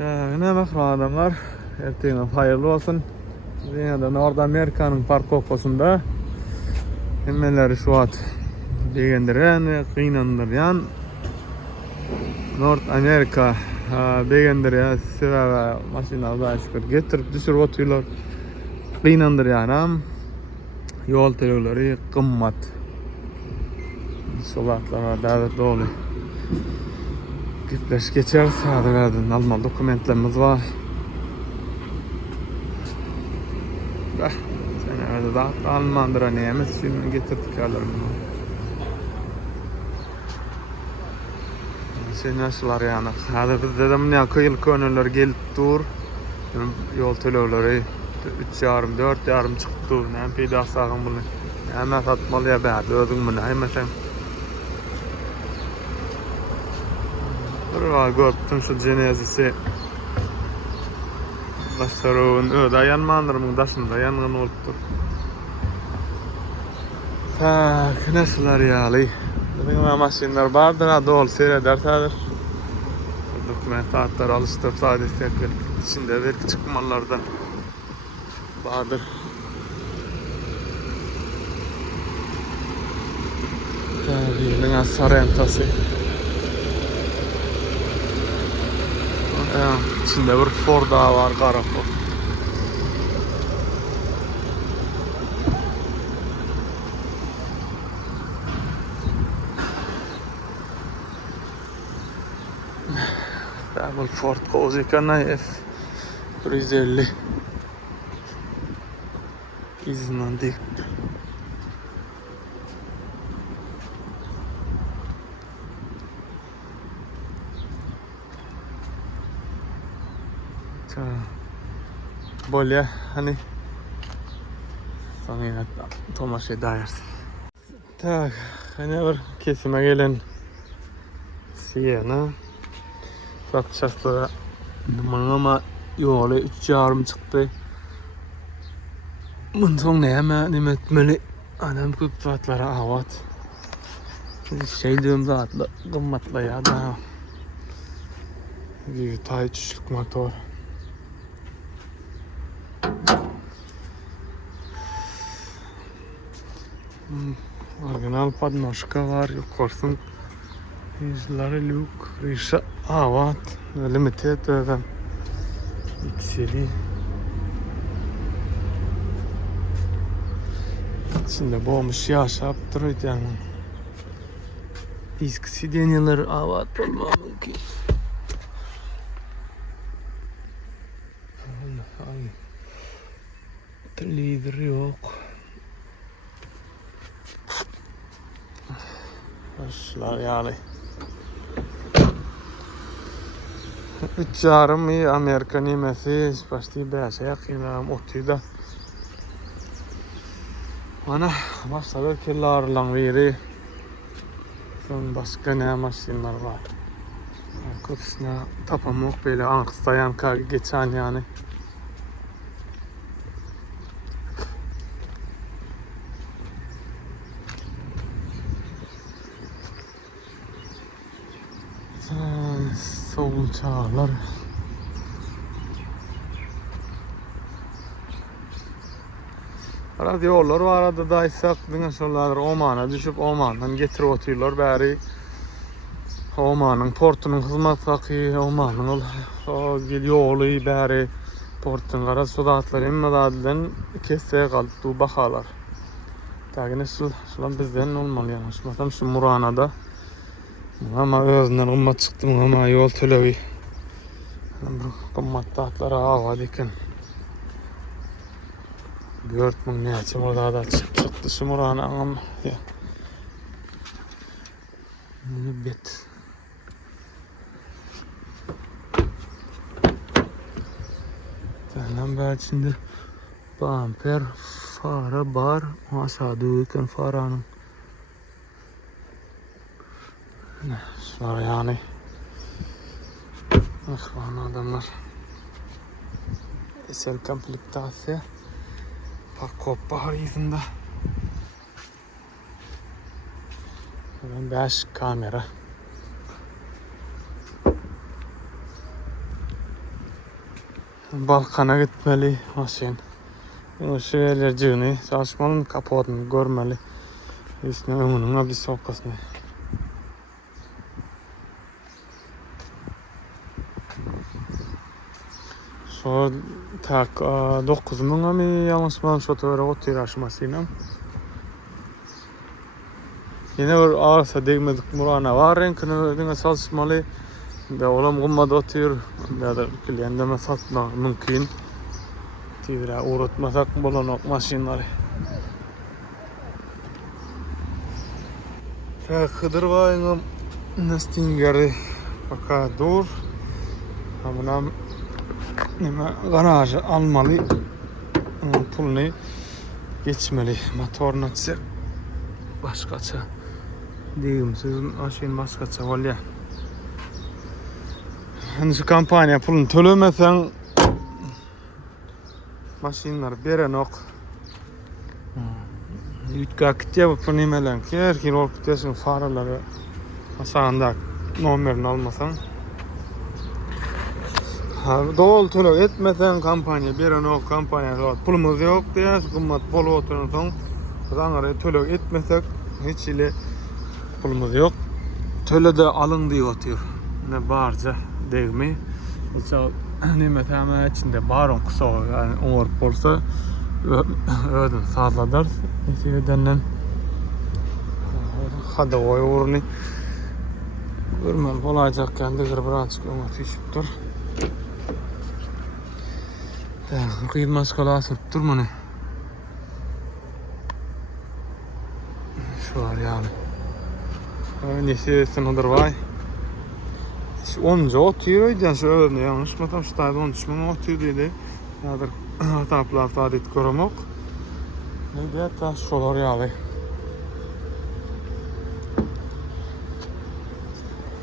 Ne bakma adamlar. Erteğine hayırlı olsun. Dünyada North Amerika'nın parkokosunda emmeleri şu at begendiren ve kıynandıryan North Amerika begendiryan sebebe maşinalar şükür getirip düşürüp otuyorlar. Kıynandıryan yol teleleri kımmat. Solatlara davet dolu. Gitleş geçer sağda almalı dokumentlerimiz var. Sen öyle da Almandıra neyemiz şimdi getirdik yerlerimi. Sen nasıllar yani? Hadi biz dedim ne kıyıl könüller gelip dur. Yol teleleri 3,5-4,5 çıktı. Ne peyda sağım bunu. Hemen satmalı ya be. Ödün bunu. Hemen sen. Buraya gördüm şu cenazesi. Başlarının öde yanmandırımın daşında yangın oluptur. Tak, nasıllar yağlı? Bizim maşinler vardır, adı ol seyredersedir. Dokumentatlar alıştırıp sadece içinde belki çıkmalardan vardır. Tabii, yine Sorrento'su. İçinde bir Ford daha var, kara Ford. Double Ford Kozikana F150 İzlandik. Bolya hani sonra yine Tomaş edersin. Tak, hani bir kesime gelen Siena satışasta ama yolu 3,5 çıktı. Bunun son ne hemen etmeli adam küp saatlara avat. Şey diyorum zaten kımmatla ya da bir tay çüşlük motor. Orijinal podnoşka var, yukarısın yüzleri lük, rişa avat, limited ve XL'i. İçinde boğmuş yağış yaptırıyor yani. Disk sidyenyaları avat olma mümkün. Lider yok. Başlar yani. 3,5 iyi Amerika nimesi başta beşe yakınım otuyda. Ana başlar kirlarlan veri. Son başka ne maşinler var. Kapısına tapamak böyle ankstayan geçen yani. Soğuk çağlar. Radyolar var arada da isak dine şolar Oman'a düşüp Oman'dan getirip otuyorlar bari. Oman'ın portunun hizmet fakı Oman'ın o yolu bari portun kara sudatları emmedadilen keseye kaldı bu bakalar. Tagine şulan bizden olmalı yani. Mesela şu Murana'da ama özünden umma çıktım ama yol televi. Bu kımmattatlara hava dikin. 4,000 ne açım orada da çıktı şu Murana ama ya. Mübbet. Tamam ben şimdi bumper fara bar aşağıda uyurken faranın. Ne var yani. Ahvan adamlar. Esel komplektasya. Parkoppa haricinde. 5 kamera. Balkana gitmeli maşin. O şeyler cığını çalışmalı kapotunu görmeli. Üstüne önünün abdi sokasını. Şu tak 9 mına mı yanlışmam şu tövbe o tiraşmasıyla. Yine bir ağırsa değmedik murana var renkini çalışmalı. Ve olam gumma da otur. Ya da kliyendeme satma mümkün. Tira uğratmasak bulanok maşinleri. Hıdır bayım Stinger'i baka dur. Buna nime garajı almalı. Pulunu geçmeli. Motorunu açsa başkaça. Diyeyim sizin aşın başkaça var ya. Hani şu kampanya pulunu tölemesen maşinler berenok. Yütka kitye bu punimeler ki her kilo kityesin faraları sağında numaranı almasan. Doğal tölü etmesen kampanya berenok kampanya pulumuz yok diye kımmat polo oturursan zanları tölü etmesek hiç ile pulumuz yok. Tölü de alın diye atıyor. Ne barca değil mi? Mesela ne mesela içinde baron kısa yani umur olsa ödün sağladar. Nesiyle denen hadi oy uğrunu görmem olacak kendi birazcık ona pişip dur. Kıyılmaz kola sırp durma ne? Şu var yani. Nesi sınırdır vay. 10 oturuyor ya şu öyle yanlış mı tam şu tayda 13 mi oturuyor dedi. Ya da taplar tadet göremok. Ne diye ta şolar yalı.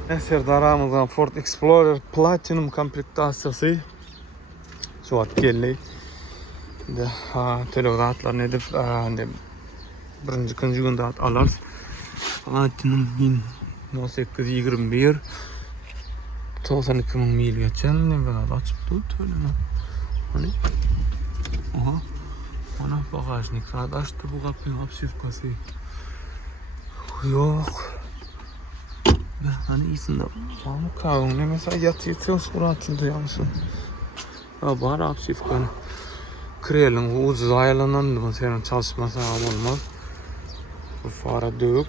Eserdaramızdan Ford Explorer Platinum komplektasyası. Şu at geldi. De telegraflar nedir? De birinci ikinci günde alırız. Platinum 1821 92 mil geçen ne böyle açıp tut öyle mi? Hani? Aha. Ana bagajnik saat açtı bu kapıyı hapşifkası. Yok. Hani iyisinde ama kavun ne mesela yatıyor suratında yansın. Ya bari hapşifkanı. Krelin ucuz ayarlanan mesela çalışmasa olmaz. Bu fara dök.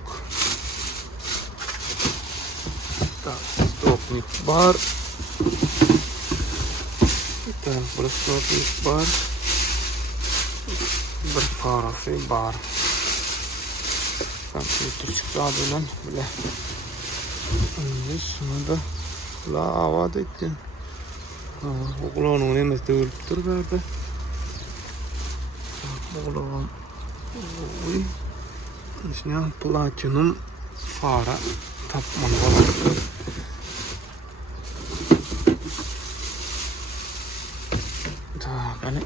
Stopnik var. Bir tane böyle stopnik var. Bir farası var. Kompüter çıktı adıyla bile. Şunu da la avad ettin. Oğlanın emesi ölüp dur galiba. Oğlan. Oy. Şimdi platinum fara tapman var. Yani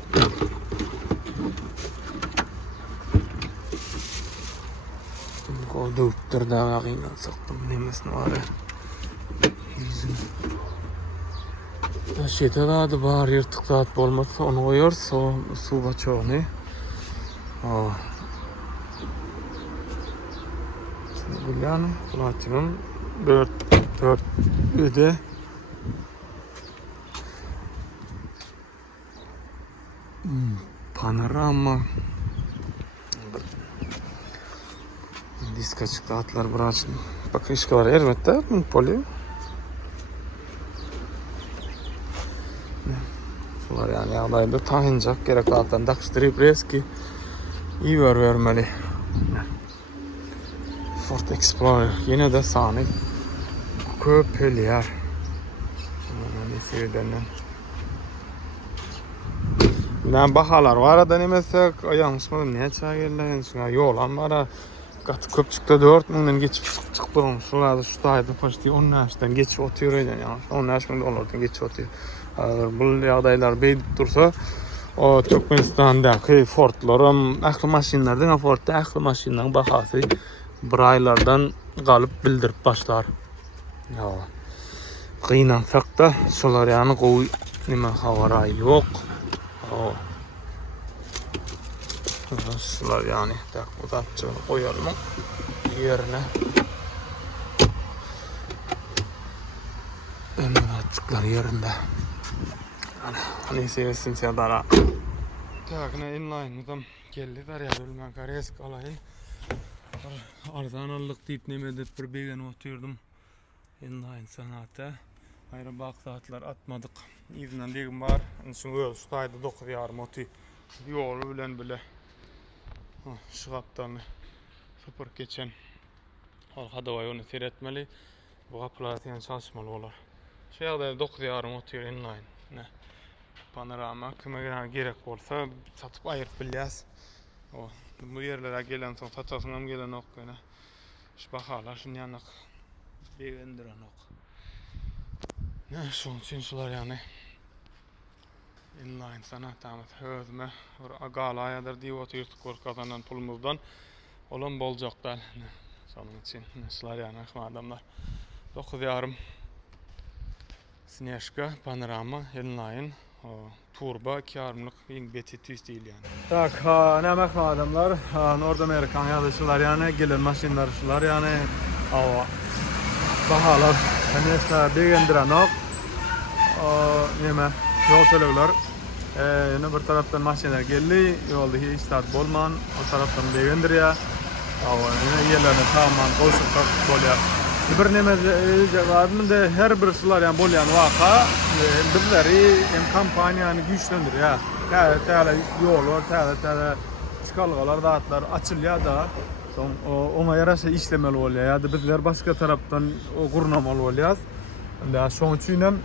koduktur da vakayla saktım nemesini var ya. Şeyde adı var yırtıklat olmazsa onu koyuyor su baçağını. Bu yani platinum 4 öde. Panorama disk açıkta atlar bırakın. Bakın işkalar elbette mi poli? Şunlar yani adayda tahincak gerek alttan takıştırıp reski iyi vermeli. Ford Explorer yine de sahne köpeliyer. Nesirden. Ben bahalar var da ne mesela yanlış mı ne çağırırlar şuna yol ama kat köpçükte 4.000'den geçip çıktım şurada şuradaydı başta 10 yaştan geçip oturuyor yani 10 yaştan dolardan geçip oturuyor. Bu yağdaylar bey dursa o Türkmenistan'daki Ford'larım aklı maşinlerden Ford'da aklı maşinlerin bahası bir aylardan kalıp bildirip başlar. Ya kıyınansak da şular yani nima havaray yok. O. Şular yani tak uzatçı koyalım yerine. Hemen açıklar yerinde. Hani sevesin sedara. Tak ne inline'dan geldi der ya bölmen karesk alayın. Arzanallık deyip nemedip bir begen oturdum. Inline sanata. Ayrı bak saatler atmadık. İznen degim var. Şunu öl tutaydı 9 yarım otu. Yolu bilen bile. Şıgaptan sıfır geçen. Halkada var onu seyretmeli. Bu kapılar yani çalışmalı olur. Şeyde 9 yarım otuyor inline. Ne? Panorama kime gerek olsa satıp ayırt bilyas. O bu yerlere gelen son satasınam gelen ok gene. Şu bakarlar şunun yanık. Beğendiren ok. Ne şunun için şular yani. Inline sanatımız özme agalayadır diye oturttuk kazanan pulumuzdan. Olan bolcaklar. Sonun için şular yani adamlar. 9 yarım. Snejka, panorama, inline. Turbo 2 yarımlık beti tüys değil yani. Tak, ne bakma adamlar, North Amerikan yazışılar yani, gelen maşinler şular yani, bahalar, neyse beğendiren ok, neme, yol söylüyorlar, yani bir taraftan maşinler geldi, yolda hiç start bolman, o taraftan beğendiriyor, yani yerlerine tamamen koşulsak bolya. Bir neme cevabında her bir şular yani bolyan vaka bizleri hem kampanyanı güçlendir ya. Tele yollar, tele çıkalgalar, dağıtlar açılıyor da ona yarasa işlemeli oluyor ya da bizler başka taraftan o gurnamalı oluyoruz. Da şoň üçin hem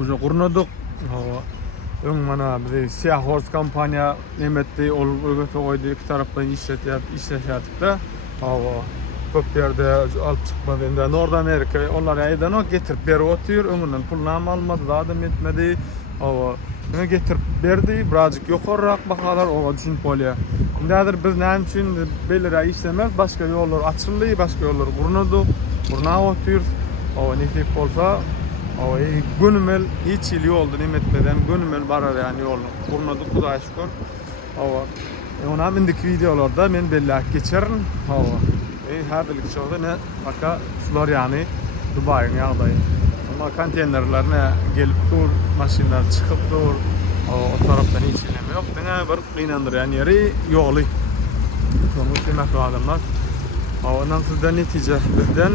oja gurnadyk. Öň mana bir siyah horse kampanya nemetdi ol ögöte koydy iki taraftan işleşýärdik da. Köp yerde alıp çıkmadı. Indi North Amerika onlar aydan o getirip beri oturuyor. Öňünden pulunu almadı, adam etmedi. Öňe getirip berdi, birazcık ýokarrak bakalar oga düşünip bolýar. Nädir biz näme üçin belirä işlemez, başka ýollar açyldy, başka ýollar gurna oturuyor. Netip bolsa, gönümel hiç ýyl ýoldy nemetmeden gönümel barar ýany ýol. Gurnadyk Hudaýa şükür. Onam indiki videolarda men belli geçerin. Her birlik şurada ne baka sular yani Dubai'nin yağdayı. Ama konteynerlerine gelip dur, maşinler çıkıp dur. O taraftan hiç ilemi yok. Dene bir inandıran yeri yolu. Sonra kıymetli adamlar. Ondan sizden netice bizden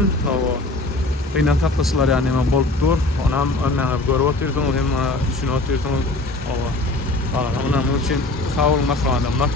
inan tatlıçılar yani hemen bolup dur. Onam önden görüp otursunuz hem düşünüp otursunuz. Ondan için sağ olun adamlar.